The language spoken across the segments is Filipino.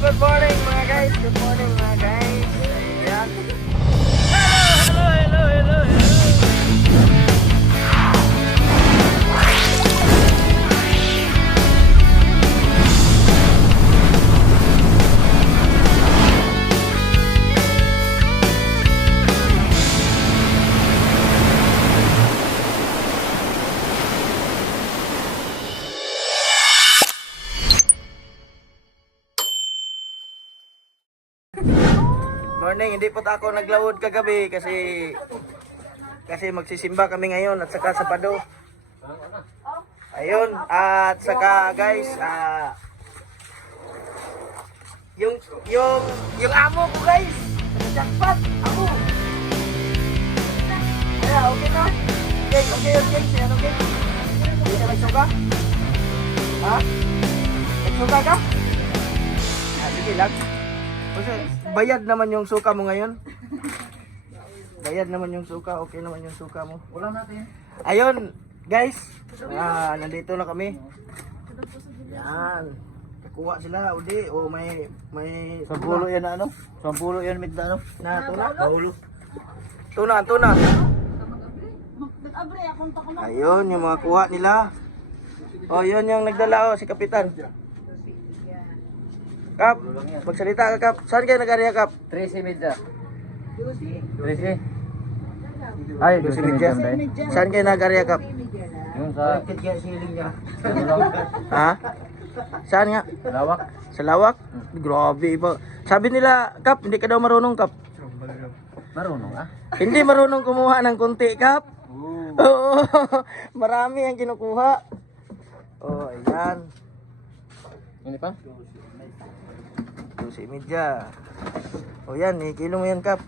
good morning mga guys. Good morning mga guys. Ayan. Morning, hindi po ako naglawod kagabi kasi kasi magsisimba kami ngayon at saka sa Pado. Ayun, at saka guys, ah yung yung yung amo ko guys, jackpot, amo. Kaya okay na. Okay, okay, okay, siya okay. Hindi ka nagsuka? Ha? Nagsuka ka? Ah, sige lang. Kasi bayad naman yung suka mo ngayon. Bayad naman yung suka, okay naman yung suka mo. Wala natin. Ayun, guys. Ah, nandito na kami. Yan. Kuha sila, udi. O may may Sampulo yan na ano? Sampulo yan mid na ano? na tuna. Paulo. Tuna, tuna. Ayun, yung mga kuha nila. O, yun yung nagdala o, si Kapitan. Kap, magsalita ka, Kap. Saan kayo nag-area, Kap? 13 mid na. 13? Ay, Si 12 mid Midya. yan dahil. Saan kayo nag-area, Kap? Yung sa Ha? Saan nga? lawak. Sa lawak? Grabe iba. Sabi nila, Kap, hindi ka daw marunong, Kap. Marunong ah. Hindi marunong kumuha ng kunti, Kap. Oo. Marami ang kinukuha. Oh, ayan. Ini pa? Ito si Midya. O yan, eh, kilo mo yan, Kap.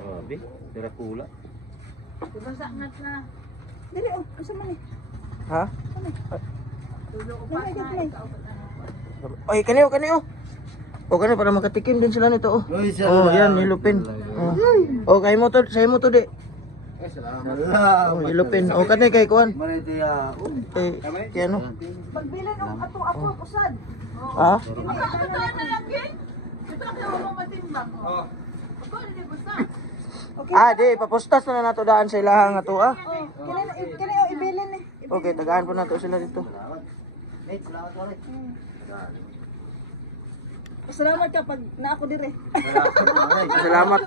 Grabe, tira pula. Basa ngat na. Dili, oh, asa man eh. Ha? Tulo ko pa na. Ay, kaniyo, kaniyo. O, kaniyo, para makatikim din sila nito, oh. Oh, yan, nilupin. Oh, oh kay mo to, sa'yo mo to, di. Eh, salamat. Oh, nilupin. O, kaniyo, kay Kuan. Ya. Kay, kay ano? Pagbilan ng ato ako, kusad. Ha? Makakataan na lang, Ken. Ito kaya mo matimbang. Oh. Ako, hindi basta. Okay. Ah, di, papostas na na nato daan sa ilahang ato, ah. Oh, kini oh ibilin eh. Okay, tagaan po nato sila dito. Mate, salamat ulit. Salamat ka pag na ako dire. Salamat.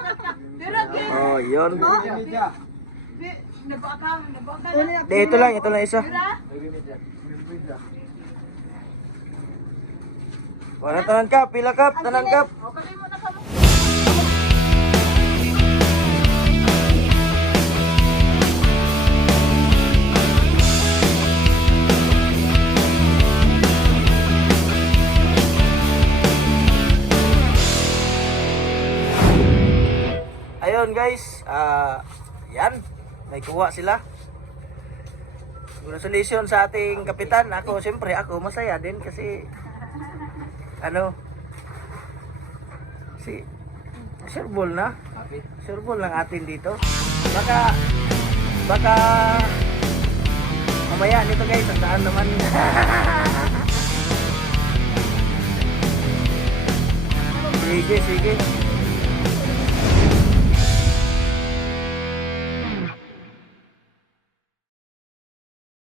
Ken. Oh, yun. Di, nabaka, nabaka na. Di, ito lang, ito lang isa. Wala tanan kap, pila kap, tanan kap. O, Ayun guys, ah yan, may kuha sila. Congratulations sa ating kapitan. Ako, siyempre, ako masaya din kasi ano, si Sir Bull na. Sir Bull lang atin dito. Baka, baka, mamaya nito guys, ang daan naman. sige, sige.